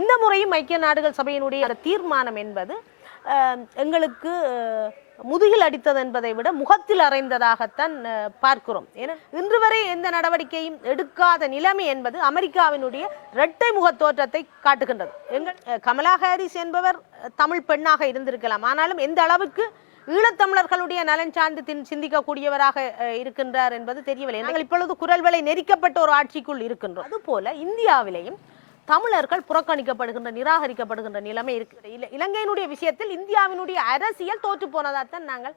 இந்த முறையும் ஐக்கிய நாடுகள் சபையினுடைய தீர்மானம் என்பது எங்களுக்கு முதுகில் அடித்தது என்பதை விட முகத்தில் அறைந்ததாகத்தான் பார்க்கிறோம். ஏன்னா இன்று வரை எந்த நடவடிக்கையும் எடுக்காத நிலைமை என்பது அமெரிக்காவினுடைய இரட்டை முக தோற்றத்தை காட்டுகின்றது. கமலா ஹாரிஸ் என்பவர் தமிழ் பெண்ணாக இருந்திருக்கலாம், ஆனாலும் எந்த அளவுக்கு ஈழத்தமிழர்களுடைய நலன் சார்ந்து சிந்திக்கக்கூடியவராக இருக்கின்றார் என்பது தெரியவில்லை. நாங்கள் இப்பொழுது குரல்களை நெரிக்கப்பட்ட ஒரு ஆட்சிக்குள் இருக்கின்றோம். அதுபோல இந்தியாவிலேயும் தமிழர்கள் புறக்கணிக்கப்படுகின்ற நிராகரிக்கப்படுகின்ற நிலைமை இருக்கு. இலங்கையினுடைய விஷயத்தில் இந்தியாவினுடைய அரசியல் தோற்று போனதாத்தான் நாங்கள்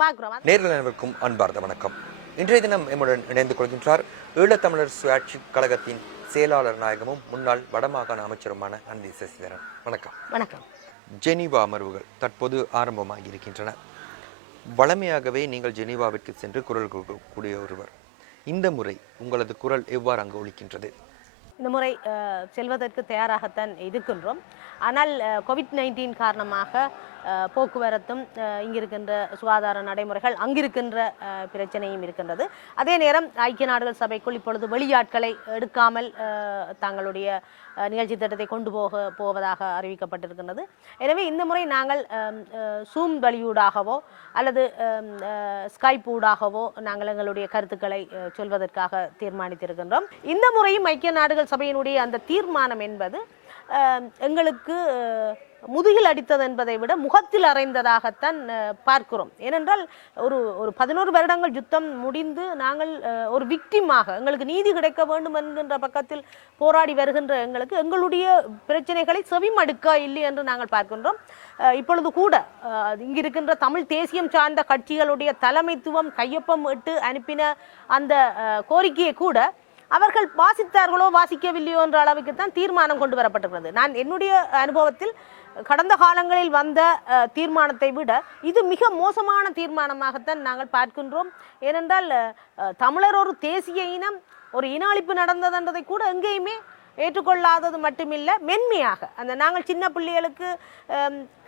பார்க்கிறோம். நேர்களுக்கும் அன்பார்ந்த வணக்கம். இன்றைய தினம் எம்முடன் இணைந்து கொள்கின்றார் ஈழத்தமிழர் சுயாட்சி கழகத்தின் செயலாளர் நாயகமும் முன்னாள் வடமாகாண அமைச்சருமான நந்தி சசிதரன். வணக்கம். வணக்கம். ஜெனீவா அமர்வுகள் தற்போது ஆரம்பமாகி இருக்கின்றன. வழமையாகவே நீங்கள் ஜெனீவாவிற்கு சென்று குரல் கொடுக்கக்கூடிய ஒருவர், இந்த முறை உங்களது குரல் எவ்வாறு அங்கு ஒலிக்கின்றது? இந்த முறை செல்வதற்கு தயாராகத்தான் இருக்கின்றோம். ஆனால் கோவிட்-19 காரணமாக போக்குவரத்தும் இங்கிருக்கின்ற சுகாதார நடைமுறைகள் அங்கிருக்கின்ற பிரச்சனையும் இருக்கின்றது. அதே நேரம் ஐக்கிய நாடுகள் சபைக்குள் இப்பொழுது வெளியாட்களை எடுக்காமல் தங்களுடைய நிகழ்ச்சி திட்டத்தை கொண்டு போவதாக அறிவிக்கப்பட்டிருக்கின்றது. எனவே இந்த முறை நாங்கள் சூம் வழியூடாகவோ அல்லது ஸ்கைப் ஊடாகவோ நாங்கள் எங்களுடைய கருத்துக்களை சொல்வதற்காக தீர்மானித்திருக்கின்றோம். இந்த முறையும் ஐக்கிய நாடுகள் சபையினுடைய அந்த தீர்மானம் என்பது எங்களுக்கு முதுகில் அடித்தது என்பதை விட முகத்தில் அறைந்ததாகத்தான் பார்க்கிறோம். ஏனென்றால் ஒரு 11 வருடங்கள் யுத்தம் முடிந்து நாங்கள் ஒரு விக்டிமாக எங்களுக்கு நீதி கிடைக்க வேண்டும் என்கின்ற பக்கத்தில் போராடி வருகின்ற எங்களுக்கு எங்களுடைய பிரச்சனைகளை செவிமடுக்க இல்லை என்று நாங்கள் பார்க்கின்றோம். இப்பொழுது கூட இங்கிருக்கின்ற தமிழ் தேசியம் சார்ந்த கட்சிகளுடைய தலைமைத்துவம் கையொப்பம் இட்டு அனுப்பின அந்த கோரிக்கையை கூட அவர்கள் வாசித்தார்களோ வாசிக்கவில்லையோ என்ற அளவுக்கு தான் தீர்மானம் கொண்டு வரப்பட்டிருக்கிறது. நான் என்னுடைய அனுபவத்தில் கடந்த காலங்களில் வந்த தீர்மானத்தை விட இது மிக மோசமான தீர்மானமாகத்தான் நாங்கள் பார்க்கின்றோம். ஏனென்றால் தமிழர் ஒரு தேசிய இனம், ஒரு இன அழிப்பு நடந்ததுன்றதை கூட எங்கேயுமே ஏற்றுக்கொள்ளாதது மட்டுமில்லை, மென்மையாக அந்த நாங்கள் சின்ன பிள்ளைகளுக்கு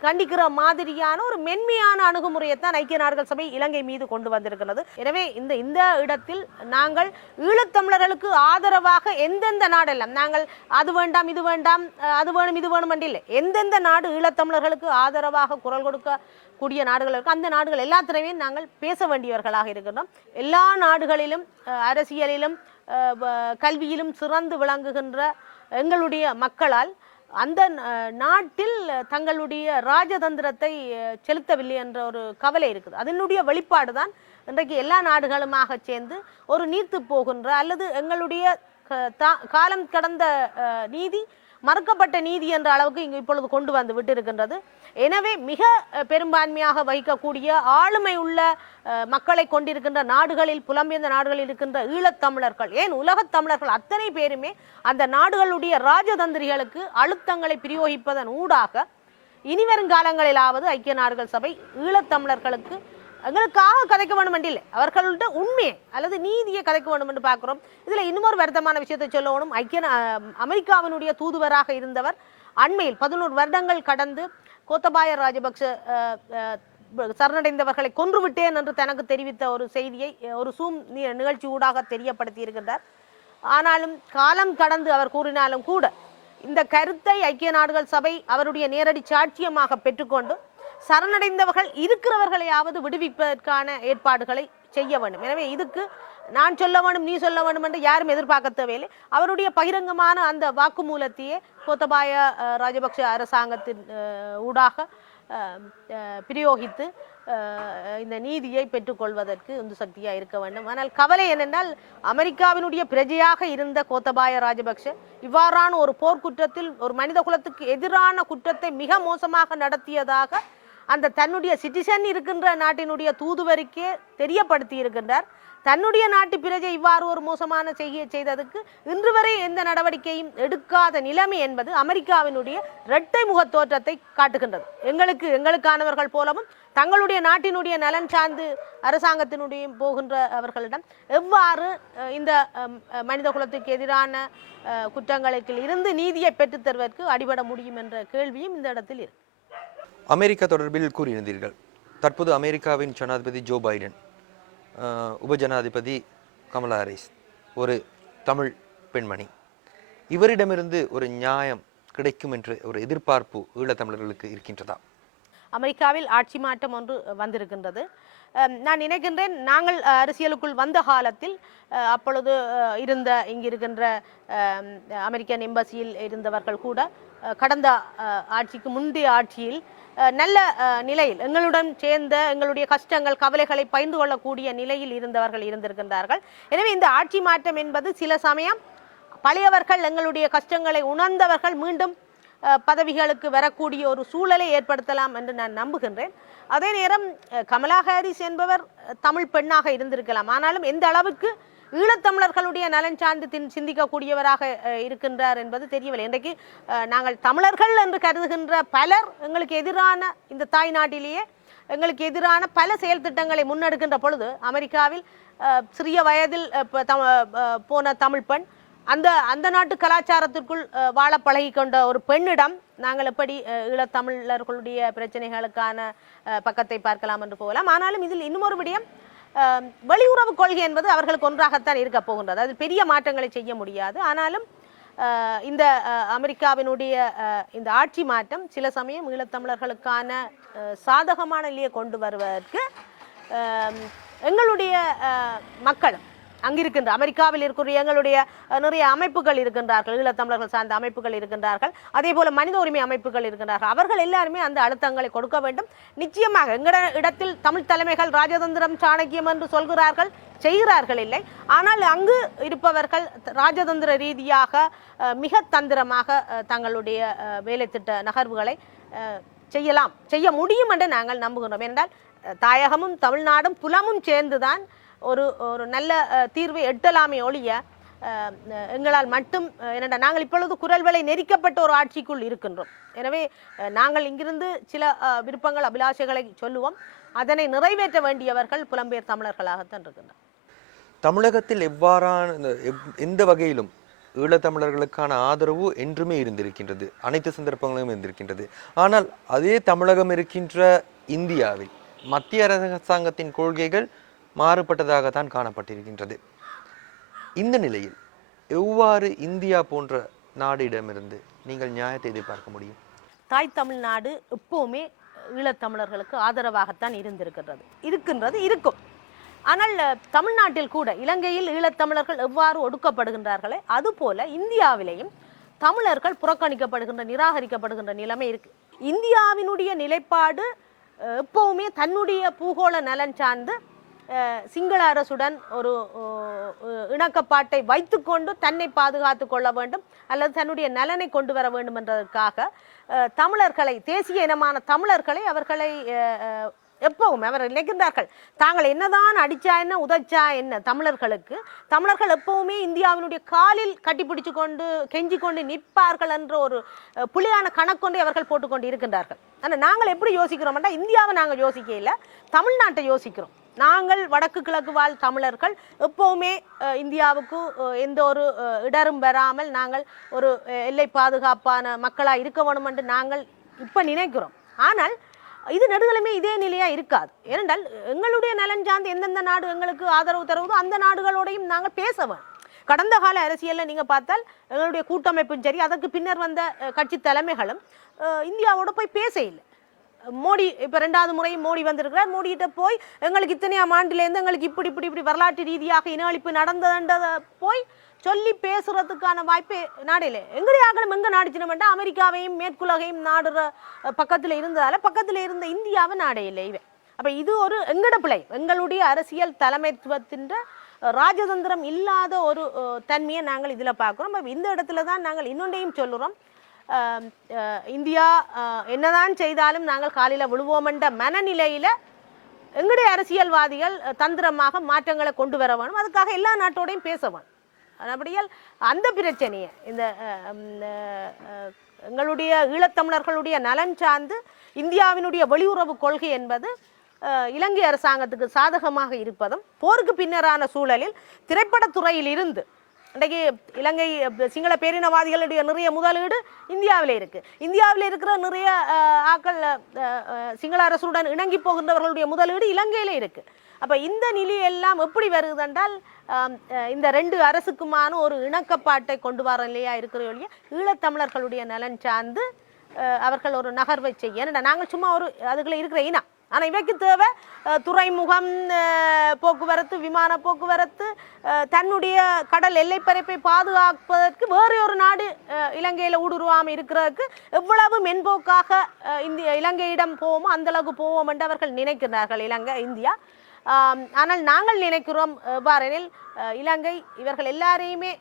கண்டிக்கிற மாதிரியான ஒரு மென்மையான அணுகுமுறையைத்தான் ஐக்கிய நாடுகள் சபை இலங்கை மீது கொண்டு வந்திருக்கிறது. எனவே இந்த இடத்தில் நாங்கள் ஈழத்தமிழர்களுக்கு ஆதரவாக எந்தெந்த நாடெல்லாம் நாங்கள் அது வேண்டாம் இது வேண்டாம் அது வேணும் இது வேணும் என்று இல்லை, எந்தெந்த நாடு ஈழத்தமிழர்களுக்கு ஆதரவாக குரல் கொடுக்க கூடிய நாடுகள் இருக்கு, அந்த நாடுகள் எல்லாத்திலையுமே நாங்கள் பேச வேண்டியவர்களாக இருக்கின்றோம். எல்லா நாடுகளிலும் அரசியலிலும் கல்வியிலும் சிறந்து விளங்குகின்ற எங்களுடைய மக்களால் அந்த நாட்டில் தங்களுடைய ராஜதந்திரத்தை செலுத்தவில்லை என்ற ஒரு கவலை இருக்குது. அதனுடைய வெளிப்பாடு தான் இன்றைக்கு எல்லா நாடுகளுமாக சேர்ந்து ஒரு நீர்த்து போகின்ற அல்லது எங்களுடைய காலம் கடந்த நீதி மறுக்கப்பட்ட நீதி என்ற அளவுக்கு இங்கு இப்பொழுது கொண்டு வந்து விட்டு இருக்கின்றது. எனவே மிக பெரும்பான்மையாக வகிக்கக்கூடிய ஆளுமை உள்ள மக்களை கொண்டிருக்கின்ற நாடுகளில், புலம்பெயர்ந்த நாடுகளில் இருக்கின்ற ஈழத்தமிழர்கள், ஏன் உலகத் தமிழர்கள் அத்தனை பேருமே அந்த நாடுகளுடைய ராஜதந்திரிகளுக்கு அழுத்தங்களை பிரயோகிப்பதன் ஊடாக இனிவரும் காலங்களிலாவது ஐக்கிய நாடுகள் சபை ஈழத்தமிழர்களுக்கு எங்களுக்காக கதைக்க வேண்டும் என்று இல்லை, அவர்கள்ட்ட உண்மையை அல்லது நீதியை கதைக்க வேண்டும் என்று பார்க்கிறோம். இதுல இன்னொரு வருத்தமான விஷயத்தை சொல்லணும். அமெரிக்காவினுடைய தூதுவராக இருந்தவர் அண்மையில் 11 வருடங்கள் கடந்து கோத்தபாய ராஜபக்ஷ சரணடைந்தவர்களை கொன்றுவிட்டேன் என்று தனக்கு தெரிவித்த ஒரு செய்தியை ஒரு சூம் நிகழ்ச்சி ஊடாக தெரியப்படுத்தி இருக்கின்றார். ஆனாலும் காலம் கடந்து அவர் கூறினாலும் கூட இந்த கருத்தை ஐக்கிய நாடுகள் சபை அவருடைய நேரடி சாட்சியமாக பெற்றுக்கொண்டு சரணடைந்தவர்கள் இருக்கிறவர்களையாவது விடுவிப்பதற்கான ஏற்பாடுகளை செய்ய வேண்டும். எனவே இதுக்கு நான் சொல்ல வேண்டும் நீ சொல்ல வேண்டும் என்று யாரும் எதிர்பார்க்க தேவையில்லை. அவருடைய பகிரங்கமான அந்த வாக்குமூலத்தையே கோத்தபாய ராஜபக்ஷ அரசாங்கத்தின் ஊடாக பிரயோகித்து இந்த நீதியை பெற்றுக்கொள்வதற்கு உந்து சக்தியாக இருக்க வேண்டும். ஆனால் கவலை என்னென்றால் அமெரிக்காவினுடைய பிரஜையாக இருந்த கோத்தபாய ராஜபக்ஷ இவ்வாறான ஒரு போர்க்குற்றத்தில் ஒரு மனித குலத்துக்கு எதிரான குற்றத்தை மிக மோசமாக நடத்தியதாக அந்த தன்னுடைய சிட்டிசன் இருக்கின்ற நாட்டினுடைய தூதுவருக்கே தெரியப்படுத்தி இருக்கின்றார். தன்னுடைய நாட்டு பிரஜை இவ்வாறு ஒரு மோசமான செய்ததுக்கு இன்று வரை எந்த நடவடிக்கையும் எடுக்காத நிலைமை என்பது அமெரிக்காவினுடைய இரட்டை முக தோற்றத்தை காட்டுகின்றது. எங்களுக்கானவர்கள் போலவும் தங்களுடைய நாட்டினுடைய நலன் சார்ந்து அரசாங்கத்தினுடைய போகின்ற அவர்களிடம் எவ்வாறு இந்த மனித குலத்துக்கு எதிரான குற்றங்களுக்கு இருந்து நீதியை பெற்றுத் தருவதற்கு அடிபட முடியும் என்ற கேள்வியும் இந்த இடத்தில் இருக்கு. அமெரிக்கா தொடர்பில் கூறியிருந்தீர்கள். தற்போது அமெரிக்காவின் ஜனாதிபதி ஜோ பைடன், உபஜனாதிபதி கமலா ஹாரிஸ் ஒரு தமிழ் பெண்மணி, இவரிடமிருந்து ஒரு நியாயம் கிடைக்கும் என்ற ஒரு எதிர்பார்ப்பு ஈழத்தமிழர்களுக்கு இருக்கின்றதா? அமெரிக்காவில் ஆட்சி மாற்றம் ஒன்று வந்திருக்கின்றது. நான் நினைக்கின்றேன், நாங்கள் அரசியலுக்குள் வந்த காலத்தில் அப்பொழுது இங்கிருக்கின்ற அமெரிக்கன் எம்பசியில் இருந்தவர்கள் கூட கடந்த ஆட்சிக்கு முந்தைய ஆட்சியில் நல்ல நிலையில் எங்களுடன் சேர்ந்த எங்களுடைய கஷ்டங்கள் கவலைகளை பகிர்ந்து கொள்ளக்கூடிய நிலையில் இருந்தவர்கள் இருந்திருக்கின்றார்கள். எனவே இந்த ஆட்சி மாற்றம் என்பது சில சமயம் பழையவர்கள் எங்களுடைய கஷ்டங்களை உணர்ந்தவர்கள் மீண்டும் பதவிகளுக்கு வரக்கூடிய ஒரு சூழலை ஏற்படுத்தலாம் என்று நான் நம்புகின்றேன். அதே நேரம் கமலா ஹாரிஸ் என்பவர் தமிழ் பெண்ணாக இருந்திருக்கலாம், ஆனாலும் எந்த அளவுக்கு ஈழத்தமிழர்களுடைய நலன் சார்ந்து சிந்திக்கக்கூடியவராக இருக்கின்றார் என்பது தெரியவில்லை. இன்றைக்கு நாங்கள் தமிழர்கள் என்று கருதுகின்ற பலர் எங்களுக்கு எதிரான இந்த தாய் நாட்டிலேயே எங்களுக்கு எதிரான பல செயல் திட்டங்களை முன்னெடுக்கின்ற பொழுது அமெரிக்காவில் சிறிய வயதில் போன தமிழ் பெண் அந்த நாட்டு கலாச்சாரத்திற்குள் வாழ பழகி கொண்ட ஒரு பெண்ணிடம் நாங்கள் எப்படி ஈழத்தமிழர்களுடைய பிரச்சனைகளுக்கான பக்கத்தை பார்க்கலாம் என்று போகலாம். ஆனாலும் இதில் இன்னும் ஒரு விடயம், வெளியுறவு கொள்கை என்பது அவர்களுக்கு ஒன்றாகத்தான் இருக்க போகின்றது. அதில் பெரிய மாற்றங்களை செய்ய முடியாது. ஆனாலும் இந்த அமெரிக்காவினுடைய இந்த ஆட்சி மாற்றம் சில சமயம் ஈழத்தமிழர்களுக்கான சாதகமான நிலையை கொண்டு வருவதற்கு எங்களுடைய மக்களும் அங்கிருக்கின்ற அமெரிக்காவில் இருக்கிற எங்களுடைய நிறைய அமைப்புகள் இருக்கின்றார்கள், ஈழத்தமிழர்கள் சார்ந்த அமைப்புகள் இருக்கின்றார்கள், அதே போல மனித உரிமை அமைப்புகள் இருக்கின்றார்கள். அவர்கள் எல்லாருமே அந்த அழுத்தங்களை கொடுக்க வேண்டும். நிச்சயமாக எங்கட இடத்தில் தமிழ் தலைமைகள் ராஜதந்திரம் சாணக்கியம் என்று சொல்கிறார்கள், செய்கிறார்கள் இல்லை. ஆனால் அங்கு இருப்பவர்கள் ராஜதந்திர ரீதியாக மிக தந்திரமாக தங்களுடைய வேலை திட்ட நகர்வுகளை செய்ய முடியும் என்று நாங்கள் நம்புகின்றோம். என்றால் தாயகமும் தமிழ்நாடும் புலமும் சேர்ந்துதான் ஒரு நல்ல தீர்வை எட்டலாமே ஒழிய எங்களால் மட்டும் என்னடா நாங்கள் இப்பொழுது குரல்களை நெரிக்கப்பட்ட ஒரு ஆட்சிக்குள் இருக்கின்றோம். எனவே நாங்கள் இங்கிருந்து சில விருப்பங்கள் அபிலாஷைகளை சொல்லுவோம், அதனை நிறைவேற்ற வேண்டியவர்கள் புலம்பெயர் தமிழர்களாகத்தான் இருக்கின்றனர். தமிழகத்தில் எந்த வகையிலும் ஈழத்தமிழர்களுக்கான ஆதரவு என்றுமே இருந்திருக்கின்றது, அனைத்து சந்தர்ப்பங்களும் இருந்திருக்கின்றது. ஆனால் அதே தமிழகம் இருக்கின்ற இந்தியாவில் மத்திய அரசாங்கத்தின் கொள்கைகள் மாறுபட்டதாகத்தான் காணப்பட்டிருக்கின்றது. இந்த நிலையில் எவ்வாறு இந்தியா போன்ற நாடிடமிருந்து நீங்கள் நியாயத்தை எதிர்பார்க்க முடியும்? தாய் தமிழ்நாடு எப்பவுமே ஈழத்தமிழர்களுக்கு ஆதரவாகத்தான் இருக்கும். ஆனால் தமிழ்நாட்டில் கூட இலங்கையில் ஈழத்தமிழர்கள் எவ்வாறு ஒடுக்கப்படுகின்றார்களே அதுபோல இந்தியாவிலேயும் தமிழர்கள் புறக்கணிக்கப்படுகின்ற நிராகரிக்கப்படுகின்ற நிலைமை இருக்கு. இந்தியாவினுடைய நிலைப்பாடு எப்பவுமே தன்னுடைய பூகோள நலன் சார்ந்து சிங்கள அரசுடன் ஒரு இணக்கப்பாட்டை வைத்துக்கொண்டு தன்னை பாதுகாத்து கொள்ள வேண்டும் அல்லது தன்னுடைய நலனை கொண்டு வர வேண்டும் என்பதற்காக தமிழர்களை, தேசிய இனமான தமிழர்களை அவர்களை எப்பவும் அவர்கள் நினைக்கின்றார்கள். தாங்கள் என்னதான் அடிச்சா என்ன உதைச்சா என்ன, தமிழர்கள் எப்பவுமே இந்தியாவினுடைய காலில் கட்டிப்பிடிச்சு கொண்டு கெஞ்சி கொண்டு நிற்பார்கள் என்ற ஒரு புலியான கணக்கொண்டை அவர்கள் போட்டுக்கொண்டு இருக்கின்றார்கள். ஆனால் நாங்கள் எப்படி யோசிக்கிறோம்னா, இந்தியாவை நாங்கள் யோசிக்க இல்லை, தமிழ்நாட்டை யோசிக்கிறோம். நாங்கள் வடக்கு கிழக்கு வாழ் தமிழர்கள் எப்பவுமே இந்தியாவுக்கு எந்த ஒரு இடரும் வராமல் நாங்கள் ஒரு எல்லை பாதுகாப்பான மக்களாக இருக்க வேணும் என்று நாங்கள் இப்போ நினைக்கிறோம். ஆனால் இது நெடுகளுமே இதே நிலையா இருக்காது. ஏனென்றால் எங்களுடைய நலன் சார்ந்து எந்தெந்த நாடு எங்களுக்கு ஆதரவு தருவதோ அந்த நாடுகளோடையும் நாங்கள் பேச வேண்டும். கடந்த கால அரசியலில் நீங்கள் பார்த்தால் எங்களுடைய கூட்டமைப்பும் சரி, அதற்கு பின்னர் வந்த கட்சி தலைமைகளும் இந்தியாவோட போய் பேச இல்லை. மோடி இப்போ 2வது முறையும் மோடி வந்திருக்கிறார். மோடிகிட்ட போய் எங்களுக்கு இத்தனையாம் ஆண்டிலேருந்து எங்களுக்கு இப்படி வரலாற்று ரீதியாக இன அழிப்பு நடந்ததுன்றதை போய் சொல்லி பேசுறதுக்கான வாய்ப்பு நாடையில எங்களுடைய ஆகலும் எங்க நாடிச்சினோம்னா அமெரிக்காவையும் மேற்குலகையும் நாடுற பக்கத்தில் இருந்ததால பக்கத்தில் இருந்த இந்தியாவை நாடையில்லை இவை. அப்ப இது ஒரு எங்கட பிழை, எங்களுடைய அரசியல் தலைமைத்துவத்தின் ராஜதந்திரம் இல்லாத ஒரு தன்மையை நாங்கள் இதுல பார்க்கிறோம். இந்த இடத்துல தான் நாங்கள் இன்னொன்றையும் சொல்லுறோம், இந்தியா என்னதான் செய்தாலும் நாங்கள் காலையில விழுவோம் என்ற மனநிலையில எங்களுடைய அரசியல்வாதிகள் தந்திரமாக மாற்றங்களை கொண்டு வர வேணும். அதுக்காக எல்லா நாட்டோடையும் பேச வேணும். அப்படியால் அந்த பிரச்சனையை இந்த எங்களுடைய ஈழத்தமிழர்களுடைய நலன் சார்ந்து இந்தியாவினுடைய வெளியுறவு கொள்கை என்பது இலங்கை அரசாங்கத்துக்கு சாதகமாக இருப்பதும், போருக்கு பின்னரான சூழலில் திரைப்படத்துறையில் இருந்து இன்றைக்கு இலங்கை சிங்கள பேரினவாதிகளுடைய நிறைய முதலீடு இந்தியாவிலே இருக்கு. இந்தியாவில் இருக்கிற நிறைய ஆக்கள் சிங்கள அரசுடன் இணங்கி போகின்றவர்களுடைய முதலீடு இலங்கையிலே இருக்கு. அப்ப இந்த நிலையெல்லாம் எப்படி வருது என்றால் இந்த ரெண்டு அரசுக்குமான ஒரு இணக்கப்பாட்டை கொண்டு வர நிலையா இருக்கிற ஒழிய ஈழத்தமிழர்களுடைய நலன் சார்ந்து அவர்கள் ஒரு நகர்வை செய்ய நாங்கள் சும்மா ஒரு அதுக்குள்ள இருக்கிற இனம். ஆனால் இவைக்கு தேவை துறைமுகம், போக்குவரத்து, விமான போக்குவரத்து, தன்னுடைய கடல் எல்லைப்பரப்பை பாதுகாப்பதற்கு வேறு ஒரு நாடு இலங்கையில் ஊடுருவாமல் இருக்கிறதுக்கு எவ்வளவு மென்போக்காக இலங்கையிடம் போவோமோ அந்த அளவுக்கு போவோம் என்று அவர்கள் நினைக்கிறார்கள் இந்தியா. ஆனால் நாங்கள் நினைக்கிறோம் எவ்வாறெனில் இலங்கை இவர்கள் எல்லாரையுமே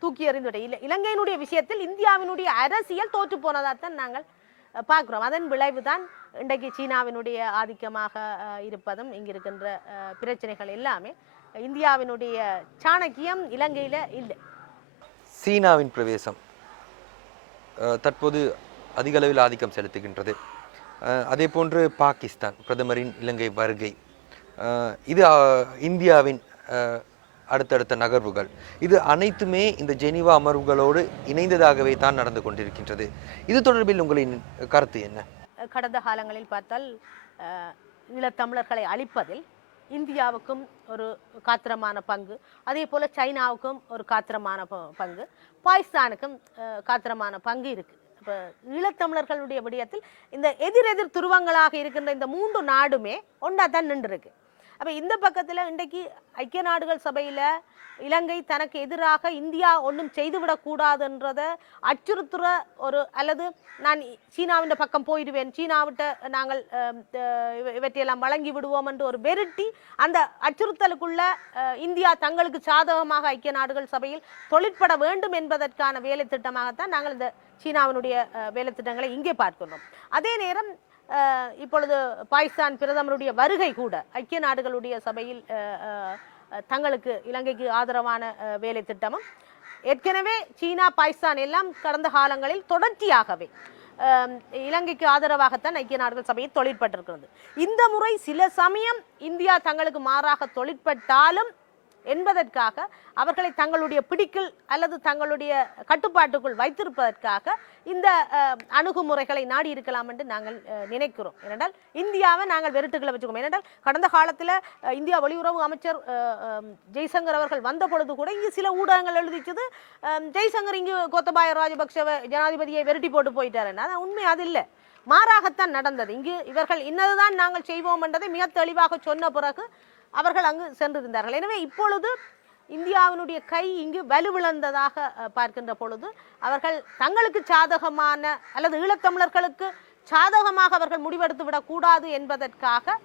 தூக்கி எறிந்துவிட இலங்கையினுடைய விஷயத்தில் இந்தியாவினுடைய அரசியல் தோற்று போனதாகத்தான் நாங்கள் பார்க்கிறோம். அதன் விளைவு தான் இன்றைக்கு சீனாவினுடைய ஆதிக்கமாக இருப்பதும் இங்கிருக்கின்ற பிரச்சனைகள் எல்லாமே இந்தியாவினுடைய சாணக்கியம் இலங்கையில் இல்லை. சீனாவின் பிரவேசம் தற்போது அதிக அளவில் ஆதிக்கம் செலுத்துகின்றது. அதே போன்று பாகிஸ்தான் பிரதமரின் இலங்கை வருகை, இது இந்தியாவின் அடுத்தடுத்த நகர்வுகள், இது அனைத்துமே இந்த ஜெனீவா அமர்வுகளோடு இணைந்ததாகவே தான் நடந்து கொண்டிருக்கின்றது. இது தொடர்பில் உங்களின் கருத்து என்ன? கடந்த காலங்களில் பார்த்தால் ஈழத்தமிழர்களை அழிப்பதில் இந்தியாவுக்கும் ஒரு காத்திரமான பங்கு, அதே போல சைனாவுக்கும் ஒரு காத்திரமான பங்கு, பாகிஸ்தானுக்கும் காத்திரமான பங்கு இருக்கு. இப்போ ஈழத்தமிழர்களுடைய விடயத்தில் இந்த எதிரெதிர் துருவங்களாக இருக்கின்ற இந்த மூன்று நாடுமே ஒன்றா தான் நின்று இருக்கு. அப்போ இந்த பக்கத்தில் இன்றைக்கு ஐக்கிய நாடுகள் சபையில் இலங்கை தனக்கு எதிராக இந்தியா ஒன்றும் செய்துவிடக்கூடாதுன்றதை அச்சுறுத்துற ஒரு அல்லது நான் சீனாவின் பக்கம் போயிடுவேன், சீனாவிட்ட நாங்கள் இவற்றையெல்லாம் வழங்கி விடுவோம் என்று ஒரு வெருட்டி அந்த அச்சுறுத்தலுக்குள்ள இந்தியா தங்களுக்கு சாதகமாக ஐக்கிய நாடுகள் சபையில் தொழிற்பட வேண்டும் என்பதற்கான வேலை திட்டமாகத்தான் நாங்கள் இந்த சீனாவினுடைய வேலை திட்டங்களை இங்கே பார்க்கிறோம். அதே நேரம் இப்பொழுது பாகிஸ்தான் பிரதமருடைய வருகை கூட ஐக்கிய நாடுகளுடைய சபையில் தங்களுக்கு இலங்கைக்கு ஆதரவான வேலை திட்டமும் ஏற்கனவே சீனா பாகிஸ்தான் எல்லாம் கடந்த காலங்களில் தொடர்ச்சியாகவே இலங்கைக்கு ஆதரவாகத்தான் ஐக்கிய நாடுகள் சபையில் தொழிற்பட்டிருக்கிறது. இந்த முறை சில சமயம் இந்தியா தங்களுக்கு மாறாக தொழிற்பட்டாலும் என்பதற்காக அவர்களை தங்களுடைய பிடிக்குள் அல்லது தங்களுடைய கட்டுப்பாட்டுக்குள் வைத்திருப்பதற்காக இந்த அணுகுமுறைகளை நாடி இருக்கலாம் என்று நாங்கள் நினைக்கிறோம். ஏனென்றால் இந்தியாவை நாங்கள் வெறுட்டுகளை வச்சுக்கோம். ஏனென்றால் கடந்த காலத்தில் இந்தியா வெளியுறவு அமைச்சர் ஜெய்சங்கர் அவர்கள் வந்த பொழுது கூட இங்கு சில ஊடகங்கள் எழுதிச்சது ஜெய்சங்கர் இங்கு கோத்தபாய ராஜபக்சவை ஜனாதிபதியை வெறுட்டி போட்டு போயிட்டார். அதான் உண்மை, அது இல்லை, மாறாகத்தான் நடந்தது. இங்கு இவர்கள் இன்னதுதான் நாங்கள் செய்வோம் என்றதை மிக தெளிவாக சொன்ன பிறகு அவர்கள் அங்கு சென்றிருந்தார்கள். எனவே இப்பொழுது இந்தியாவினுடைய கை இங்கு வலுவிழந்ததாக பார்க்கின்ற பொழுது அவர்கள் தங்களுக்கு சாதகமான அல்லது ஈழத்தமிழர்களுக்கு சாதகமாக அவர்கள் முடிவெடுத்து விடக்கூடாது என்பதற்காக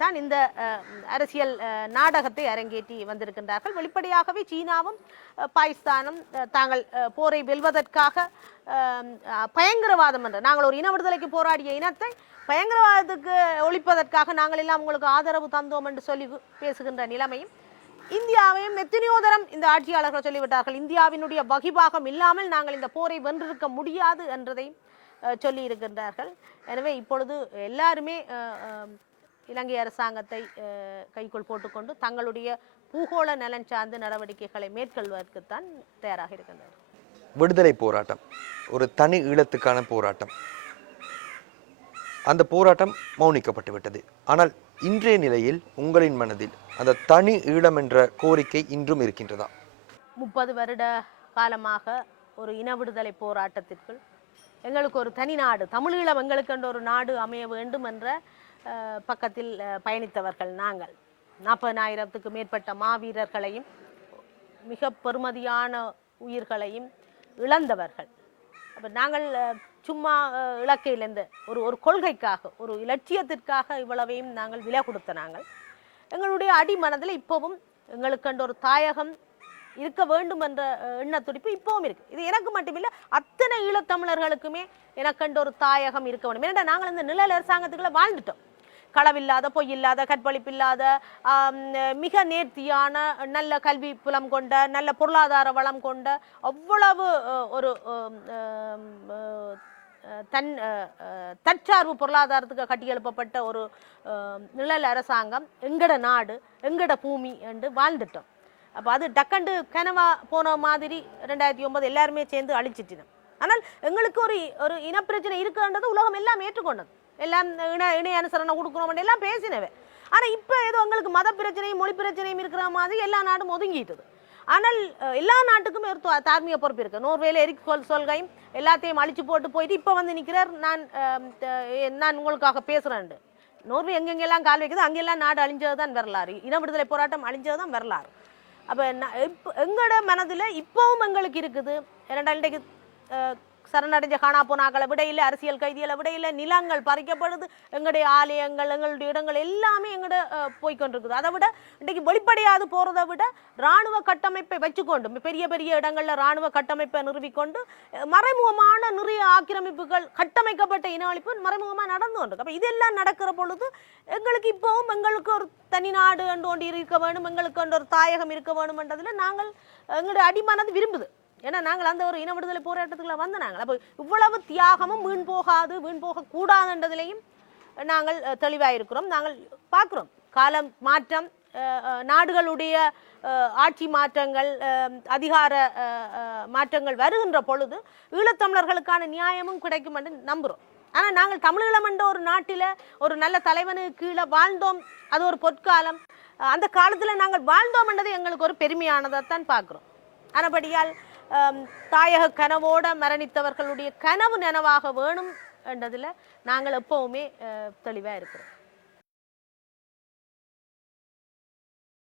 தான் இந்த அரசியல் நாடகத்தை அரங்கேற்றி வந்திருக்கின்றார்கள். வெளிப்படையாகவே சீனாவும் பாகிஸ்தானும் தாங்கள் போரை வெல்வதற்காக பயங்கரவாதம் என்ற நாங்கள் ஒரு இன விடுதலைக்கு போராடிய இனத்தை பயங்கரவாதத்துக்கு ஒழிப்பதற்காக நாங்கள் எல்லாம் உங்களுக்கு ஆதரவு தந்தோம் என்று சொல்லி பேசுகின்ற நிலைமையும் இந்தியாவையும் எத்தனையோ தரம் இந்த ஆட்சியாளர்கள் சொல்லிவிட்டார்கள். இந்தியாவினுடைய வகிபாகம் இல்லாமல் நாங்கள் இந்த போரை வென்றிருக்க முடியாது என்றதையும் சொல்லி இருக்கின்றார்கள். எனவே இப்பொழுது எல்லாருமே இலங்கை அரசாங்கத்தை கைக்குள் போட்டுக்கொண்டு தங்களுடைய பூகோள நலன் சார்ந்த நடவடிக்கைகளை மேற்கொள்வதற்குத்தான் தயாராக இருக்கின்றனர். விடுதலை போராட்டம் ஒரு தனி ஈழத்துக்கான போராட்டம். அந்த போராட்டம் மௌனிக்கப்பட்டு விட்டது. ஆனால் இன்றைய நிலையில் உங்களின் மனதில் அந்த தனி ஈழம் என்ற கோரிக்கை இன்றும் இருக்கின்றதா? 30 வருட காலமாக ஒரு இன விடுதலை போராட்டத்திற்குள் எங்களுக்கு ஒரு தனி நாடு, தமிழீழம் எங்களுக்கு என்ற ஒரு நாடு அமைய வேண்டும் என்ற பக்கத்தில் பயணித்தவர்கள் நாங்கள். 40,000க்கு மேற்பட்ட மாவீரர்களையும் மிக பெருமதியான உயிர்களையும் இழந்தவர்கள். அப்போ நாங்கள் சும்மா இலக்கையிலேருந்து ஒரு கொள்கைக்காக ஒரு இலட்சியத்திற்காக இவ்வளவையும் நாங்கள் விலை கொடுத்த நாங்கள் எங்களுடைய அடிமனதில் இப்போவும் எங்களுக்கென்ற ஒரு தாயகம் இருக்க வேண்டும் என்ற எண்ண துடிப்பு இப்பவும் இருக்கு. இது எனக்கு மட்டுமில்லை, அத்தனை ஈழத்தமிழர்களுக்குமே எனக்கென்ற ஒரு தாயகம் இருக்க வேண்டும். ஏன்னா நாங்கள் இந்த நிழல் அரசாங்கத்துக்குள்ள வாழ்ந்துட்டோம். களவில்லாத, பொய்யில்லாத, கற்பழிப்பில்லாத, மிக நேர்த்தியான, நல்ல கல்வி புலம் கொண்ட, நல்ல பொருளாதார வளம் கொண்ட, அவ்வளவு ஒரு தற்சார்பு பொருளாதாரத்துக்கு கட்டியெழுப்பப்பட்ட ஒரு நிழல் அரசாங்கம் எங்கட நாடு, எங்கட பூமி என்று வாழ்ந்துட்டோம். அப்போ அது டக்கண்டு கனவா போன மாதிரி 2009 எல்லாருமே சேர்ந்து அழிச்சிட்டினோம். ஆனால் எங்களுக்கு ஒரு ஒரு இனப்பிரச்சனை இருக்குன்றது உலகம் எல்லாம் ஏற்றுக்கொண்டது. எல்லாம் இணை அனுசரணை கொடுக்கணும் எல்லாம் பேசினவே. ஆனால் இப்போ ஏதோ எங்களுக்கு மத பிரச்சனையும் மொழி பிரச்சனையும் இருக்கிற மாதிரி எல்லா நாடும் ஒதுங்கிட்டது. ஆனால் எல்லா நாட்டுக்குமே ஒரு தார்மீக பொறுப்பு இருக்குது. நோர்வேல எரிக் சொல்கையும் எல்லாத்தையும் அழிச்சு போட்டு போயிட்டு இப்போ வந்து நிற்கிறார், நான் உங்களுக்காக பேசுகிறேன். நோர்வே எங்கெங்கெல்லாம் கால் வைக்குது அங்கெல்லாம் நாடு அழிஞ்சது தான் வரலாறு, இன விடுதலை போராட்டம் அழிஞ்சது தான் வரலாறு. அப்போ இப்போ எங்களோட மனதில் இப்போவும் எங்களுக்கு இருக்குது. இன்றைக்கு சரணடைஞ்ச காணா போனாக்களை விட இல்லை, அரசியல் கைதிகளை விட இல்லை, நிலங்கள் பறிக்கப்படுது, எங்களுடைய ஆலயங்கள் எங்களுடைய இடங்கள் எல்லாமே எங்கள்ட போய்கொண்டிருக்குது. அதை விட இன்றைக்கு வெளிப்படையாது போகிறத விட இராணுவ கட்டமைப்பை வச்சுக்கொண்டு பெரிய பெரிய இடங்களில் இராணுவ கட்டமைப்பை நிறுவிக்கொண்டு மறைமுகமான நிறைய ஆக்கிரமிப்புகள் கட்டமைக்கப்பட்ட இன அழிப்பு மறைமுகமாக நடந்து கொண்டிருக்கு. அப்போ இதெல்லாம் நடக்கிற பொழுது எங்களுக்கு இப்போவும் எங்களுக்கு ஒரு தனி நாடு ஒன்று இருக்க வேணும், எங்களுக்கு ஒரு தாயகம் இருக்க வேணும்ன்றதில் நாங்கள் எங்களுடைய அடிமனது விரும்புது. ஏன்னா நாங்கள் அந்த ஒரு இன விடுதலை போராட்டத்துக்குள்ள வந்து நாங்கள் அப்போ இவ்வளவு தியாகமும் வீண் போகாது, வீண் போகக்கூடாதுன்றதுலையும் நாங்கள் தெளிவாக இருக்கிறோம். நாங்கள் பார்க்குறோம் காலம் மாற்றம், நாடுகளுடைய ஆட்சி மாற்றங்கள், அதிகார மாற்றங்கள் வருகின்ற பொழுது ஈழத்தமிழர்களுக்கான நியாயமும் கிடைக்கும் என்று நம்புகிறோம். ஆனால் நாங்கள் தமிழீழம் என்ற ஒரு நாட்டில் ஒரு நல்ல தலைவனுக்கு கீழே வாழ்ந்தோம், அது ஒரு பொற்காலம். அந்த காலத்தில் நாங்கள் வாழ்ந்தோம் என்றது எங்களுக்கு ஒரு பெருமையானதைத்தான் பார்க்குறோம். ஆனபடியால் தாயக கனவோட மரணித்தவர்களுடைய கனவு நனவாக வேணும் என்றதில் நாங்கள் எப்பவுமே தெளிவாக இருக்கிறோம்.